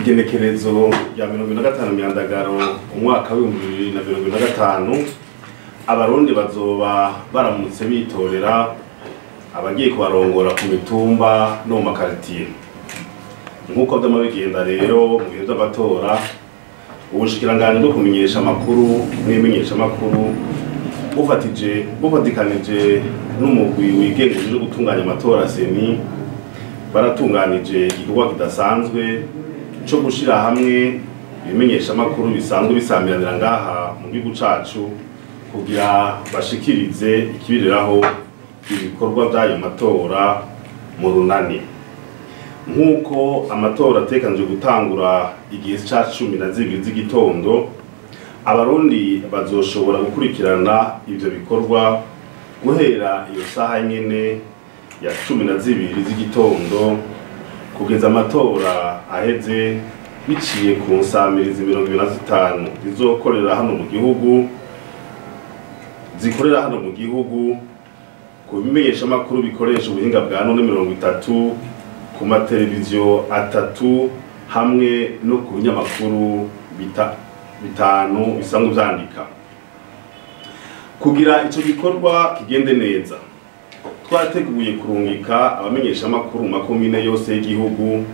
igenekerezo rya 25 Myandagaro umwaka wa 2025 abarundi bazoba baramutse bitorera abagiye kubarongora ku mitumba no mu makaritiye. Nkuko byamabigenda rero mu bihe by'amatora ubushikiranganje bwo kumenyesha amakuru n'imenyesha amakuru bufatikanije n'umugwi wigenga uje gutunganya amatora seni baratunganije igikorwa kidasanzwe cyo gushira hamwe ibimenyesha amakuru bisanzwe bisamiranira ngaha mu gihugu cacu kugira bashikirize ikibiriraho ibikorwa by'ayo matora mu runani. Nkuko amatora atekanije gutangura igihe ca 12 z'igitondo, abarundi bazoshobora gukurikirana ivyo bikorwa guhera iyo saha nyene ya 12 z'igitondo kugeza amatora aheze biciye ku nsamirizi 25 zizokorera hano mu gihugu ku bimenyesha amakuru bikoresha ubuhinga bwa none 30 ku mateleviziyo 3 hamwe no ku binyamakuru bitanu bisanzwe vyandika. Kugira ico gikorwa kigende neza, twateguye kurungika abamenyesha amakuru mu makomine yose y'igihugu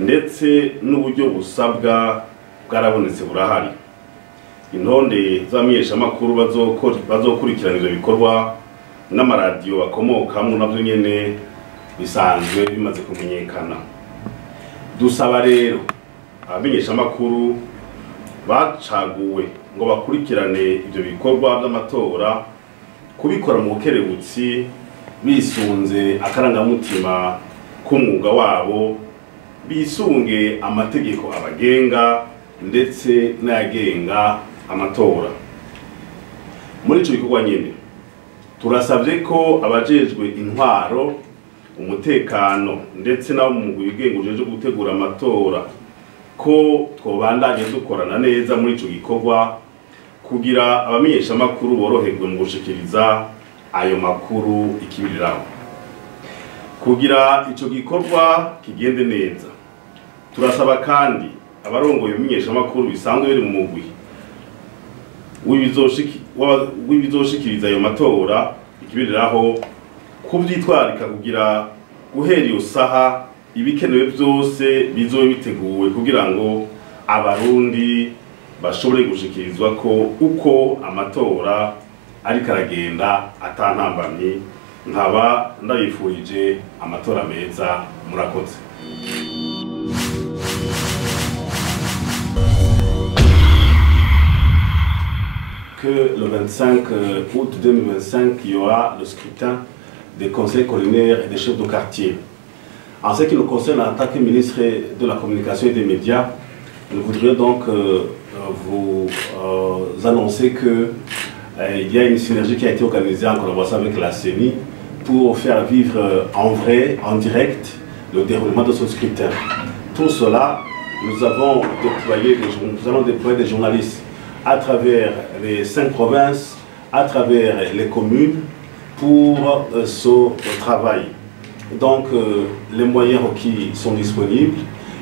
ndetse n'uburyo busabwa bwarabonetse burahari. Intonde z'abamenyesha amakuru bazokurikirana ivyo bikorwa n'amaradiyo bakomokamwo navyo nyene bisanzwe bimaze kumenyekana. Dusaba rero abamenyesha amakuru bacaguwe ngo bakurikirane ivyo bikorwa by'amatora kubikora mu bukerebutsi bisunze akarangamutima k'umwuga wabo, bisunge amategeko abagenga ndetse n'ayagenga amatora. Muri ico gikorwa nyene turasabye ko abajejwe intwaro, umutekano ndetse n'abo mu bigenga ujeje gutegura amatora ko twobandanye dukorana neza muri ico gikorwa kugira abamenyesha amakuru boroherwe mu gushikiriza ayo makuru ikibiriraho. Kugira ico gikorwa kigende neza, turasaba kandi abarongoye ibimenyesha amakuru bisanzwe biri mu mugwi w'ibizoshikiriza ayo matora ikibiriraho kuvyitwarika kugira guhera iyo saha ibikenewe byose bizobe biteguwe kugira ngo abarundi bashobore gushikirizwa ko uko amatora ariko aragenda atantambamye. Nkaba ndabifurije amatora meza, murakoze. Que le 25 août 2025, il y aura le scrutin des conseils collinaires et des chefs de quartier. En ce qui nous concerne, en tant que ministre de la Communication et des Médias, nous voudrions donc vous annoncer qu'il y a une synergie qui a été organisée en collaboration avec la CENI pour faire vivre en vrai, en direct, le déroulement de ce scrutin. Pour cela, nous allons déployer des journalistes à travers les 5 provinces, à travers les communes pour ce travail. Donc les moyens requis sont disponibles.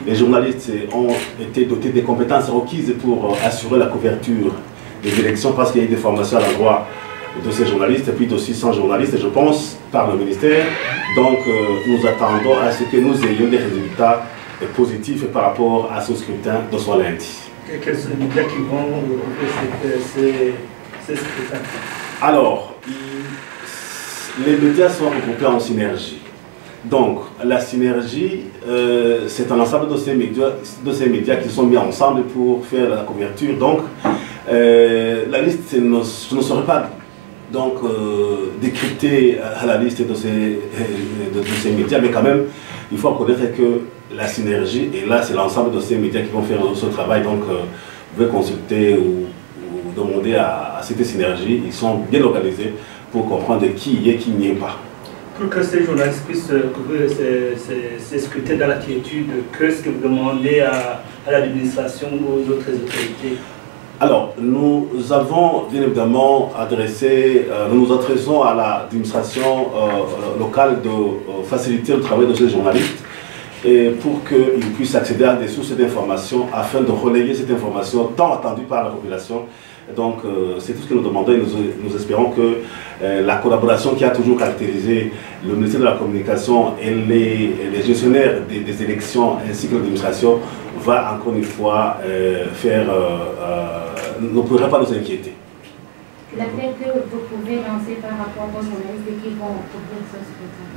Les journalistes ont été dotés des compétences requises pour assurer la couverture des élections parce qu'il y a eu des formations à l'endroit de ces journalistes et puis de 600 journalistes, je pense, par le ministère. Donc nous attendons à ce que nous ayons des résultats positifs par rapport à ce scrutin de ce lundi. Et quels sont les médias qui vont regrouper ces scrutins? Alors, les médias sont regroupés en synergie. Donc, la synergie, c'est un ensemble de ces médias qui sont mis ensemble pour faire la couverture. Donc, la liste ne serait pas donc, décryptée à la liste de ces médias, mais quand même, il faut reconnaître que la synergie, et là, c'est l'ensemble de ces médias qui vont faire ce travail. Donc, vous pouvez consulter ou demander à cette synergie. Ils sont bien organisés pour comprendre qui y est, qui n'y est pas. Pour que ces journalistes puissent couvrir ces scrutins dans la quiétude, qu'est-ce que vous demandez à l'administration ou aux autres autorités? Alors, nous avons bien évidemment nous nous adressons à l'administration locale de faciliter le travail de ces journalistes et pour qu'ils puissent accéder à des sources d'informations afin de relayer cette information tant attendue par la population. Donc c'est tout ce que nous demandons et nous espérons que la collaboration qui a toujours caractérisé le ministère de la Communication et les gestionnaires des élections ainsi que l'administration va encore une fois ne pourra pas nous inquiéter. L'appel que vous pouvez lancer par rapport aux journalistes qui vont couvrir ce scrutin?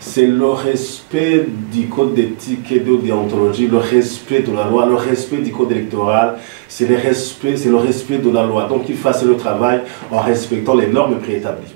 C'est le respect du code d'éthique et de déontologie, le respect de la loi, le respect du code électoral, c'est le respect de la loi. Donc qu'ils fassent le travail en respectant les normes préétablies.